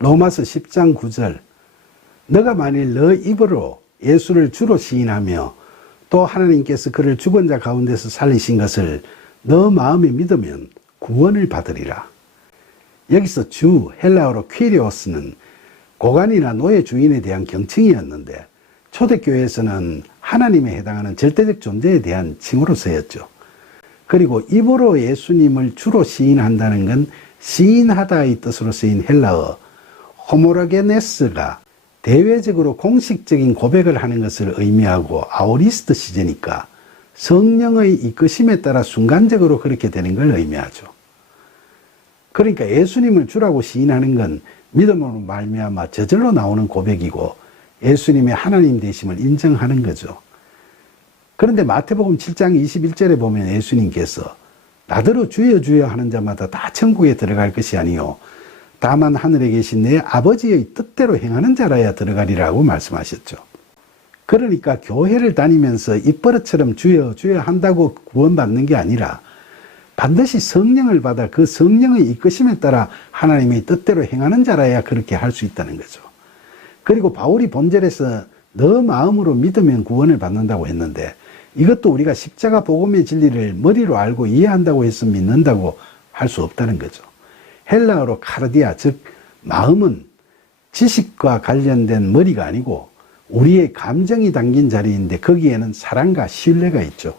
로마서 10장 9절 너가 만일 너 입으로 예수를 주로 시인하며 또 하나님께서 그를 죽은 자 가운데서 살리신 것을 너 마음에 믿으면 구원을 받으리라. 여기서 주, 헬라어로 퀴리오스는 고관이나 노예 주인에 대한 경칭이었는데 초대교회에서는 하나님에 해당하는 절대적 존재에 대한 칭호로 쓰였죠. 그리고 입으로 예수님을 주로 시인한다는 건 시인하다의 뜻으로 쓰인 헬라어 호모라게네스가 대외적으로 공식적인 고백을 하는 것을 의미하고 아오리스트 시제니까 성령의 이끄심에 따라 순간적으로 그렇게 되는 걸 의미하죠. 그러니까 예수님을 주라고 시인하는 건 믿음으로 말미암아 저절로 나오는 고백이고 예수님의 하나님 되심을 인정하는 거죠. 그런데 마태복음 7장 21절에 보면 예수님께서 나더러 주여 주여 하는 자마다 다 천국에 들어갈 것이 아니요 다만 하늘에 계신 내 아버지의 뜻대로 행하는 자라야 들어가리라고 말씀하셨죠. 그러니까 교회를 다니면서 입버릇처럼 주여 주여 한다고 구원받는 게 아니라 반드시 성령을 받아 그 성령의 이끄심에 따라 하나님의 뜻대로 행하는 자라야 그렇게 할 수 있다는 거죠. 그리고 바울이 본절에서 너 마음으로 믿으면 구원을 받는다고 했는데 이것도 우리가 십자가 복음의 진리를 머리로 알고 이해한다고 해서 믿는다고 할 수 없다는 거죠. 헬라어로 카르디아, 즉 마음은 지식과 관련된 머리가 아니고 우리의 감정이 담긴 자리인데 거기에는 사랑과 신뢰가 있죠.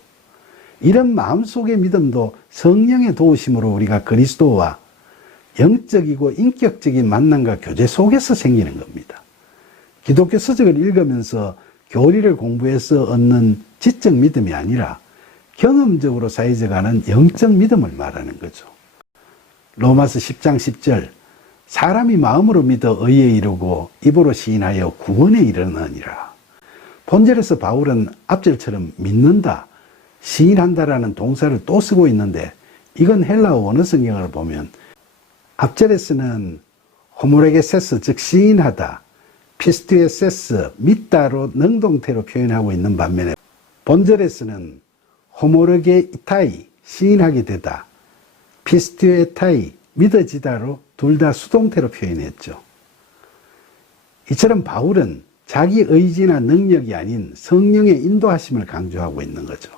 이런 마음속의 믿음도 성령의 도우심으로 우리가 그리스도와 영적이고 인격적인 만남과 교제 속에서 생기는 겁니다. 기독교 서적을 읽으면서 교리를 공부해서 얻는 지적 믿음이 아니라 경험적으로 쌓여져가는 영적 믿음을 말하는 거죠. 로마서 10장 10절 사람이 마음으로 믿어 의에 이르고 입으로 시인하여 구원에 이르느니라. 본절에서 바울은 앞절처럼 믿는다, 시인한다라는 동사를 또 쓰고 있는데 이건 헬라어 원어 성경을 보면 앞절에서는 호모레게세스 즉 시인하다, 피스티에세스 믿다로 능동태로 표현하고 있는 반면에 본절에서는 호모르게 이타이 시인하게 되다, 피스티에타이 믿어지다로 둘 다 수동태로 표현했죠. 이처럼 바울은 자기 의지나 능력이 아닌 성령의 인도하심을 강조하고 있는 거죠.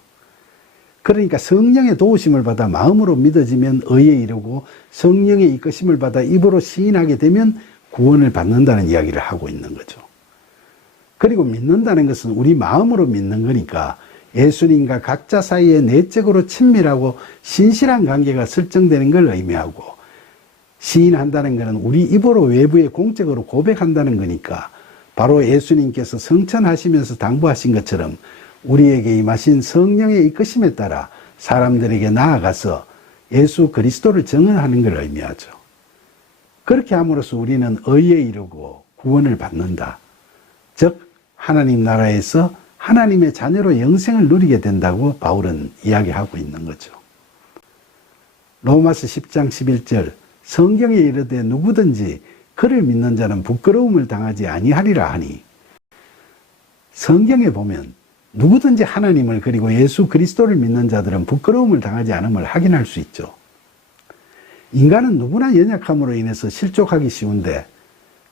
그러니까 성령의 도우심을 받아 마음으로 믿어지면 의에 이르고 성령의 이끄심을 받아 입으로 시인하게 되면 구원을 받는다는 이야기를 하고 있는 거죠. 그리고 믿는다는 것은 우리 마음으로 믿는 거니까 예수님과 각자 사이에 내적으로 친밀하고 신실한 관계가 설정되는 걸 의미하고 시인한다는 것은 우리 입으로 외부에 공적으로 고백한다는 거니까 바로 예수님께서 성천하시면서 당부하신 것처럼 우리에게 임하신 성령의 이끄심에 따라 사람들에게 나아가서 예수 그리스도를 증언하는 걸 의미하죠. 그렇게 함으로써 우리는 의에 이르고 구원을 받는다. 즉 하나님 나라에서 하나님의 자녀로 영생을 누리게 된다고 바울은 이야기하고 있는 거죠. 로마서 10장 11절 성경에 이르되 누구든지 그를 믿는 자는 부끄러움을 당하지 아니하리라 하니 성경에 보면 누구든지 하나님을 그리고 예수 그리스도를 믿는 자들은 부끄러움을 당하지 않음을 확인할 수 있죠. 인간은 누구나 연약함으로 인해서 실족하기 쉬운데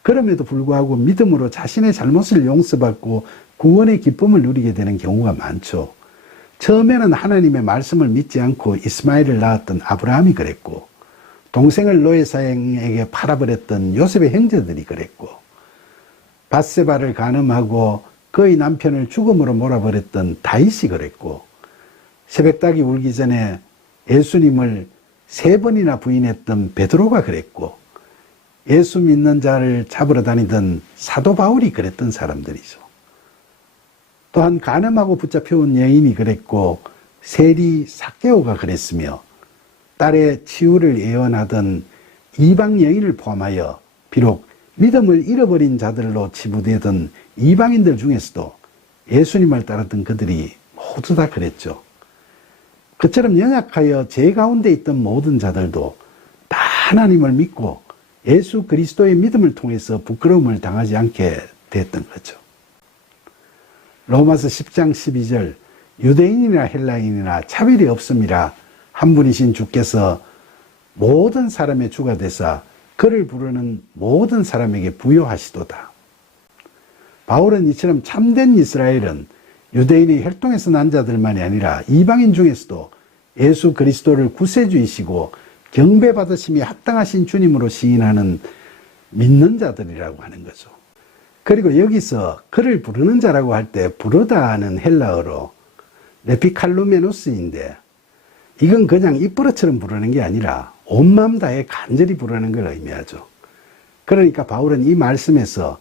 그럼에도 불구하고 믿음으로 자신의 잘못을 용서받고 구원의 기쁨을 누리게 되는 경우가 많죠. 처음에는 하나님의 말씀을 믿지 않고 이스마엘을 낳았던 아브라함이 그랬고 동생을 노예 사형에게 팔아버렸던 요셉의 형제들이 그랬고 밧세바를 간음하고 그의 남편을 죽음으로 몰아버렸던 다윗이 그랬고 새벽닭이 울기 전에 예수님을 3번이나 부인했던 베드로가 그랬고 예수 믿는 자를 잡으러 다니던 사도 바울이 그랬던 사람들이죠. 또한 간음하고 붙잡혀온 여인이 그랬고 세리 삭개오가 그랬으며 딸의 치유를 예언하던 이방 여인을 포함하여 비록 믿음을 잃어버린 자들로 치부되던 이방인들 중에서도 예수님을 따랐던 그들이 모두 다 그랬죠. 그처럼 연약하여 죄 가운데 있던 모든 자들도 다 하나님을 믿고 예수 그리스도의 믿음을 통해서 부끄러움을 당하지 않게 됐던 거죠. 로마서 10장 12절 유대인이나 헬라인이나 차별이 없음이라 한 분이신 주께서 모든 사람의 주가 되사 그를 부르는 모든 사람에게 부요하시도다. 바울은 이처럼 참된 이스라엘은 유대인의 혈통에서 난 자들만이 아니라 이방인 중에서도 예수 그리스도를 구세주이시고 경배받으심이 합당하신 주님으로 시인하는 믿는 자들이라고 하는 거죠. 그리고 여기서 그를 부르는 자라고 할 때 부르다는 헬라어로 레피칼루메노스인데 이건 그냥 입버릇처럼 부르는 게 아니라 온 마음 다해 간절히 부르는 걸 의미하죠. 그러니까 바울은 이 말씀에서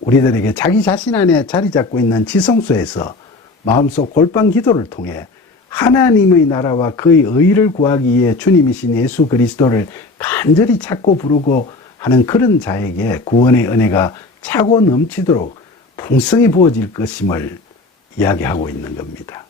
우리들에게 자기 자신 안에 자리 잡고 있는 지성소에서 마음속 골방 기도를 통해 하나님의 나라와 그의 의를 구하기 위해 주님이신 예수 그리스도를 간절히 찾고 부르고 하는 그런 자에게 구원의 은혜가 차고 넘치도록 풍성히 부어질 것임을 이야기하고 있는 겁니다.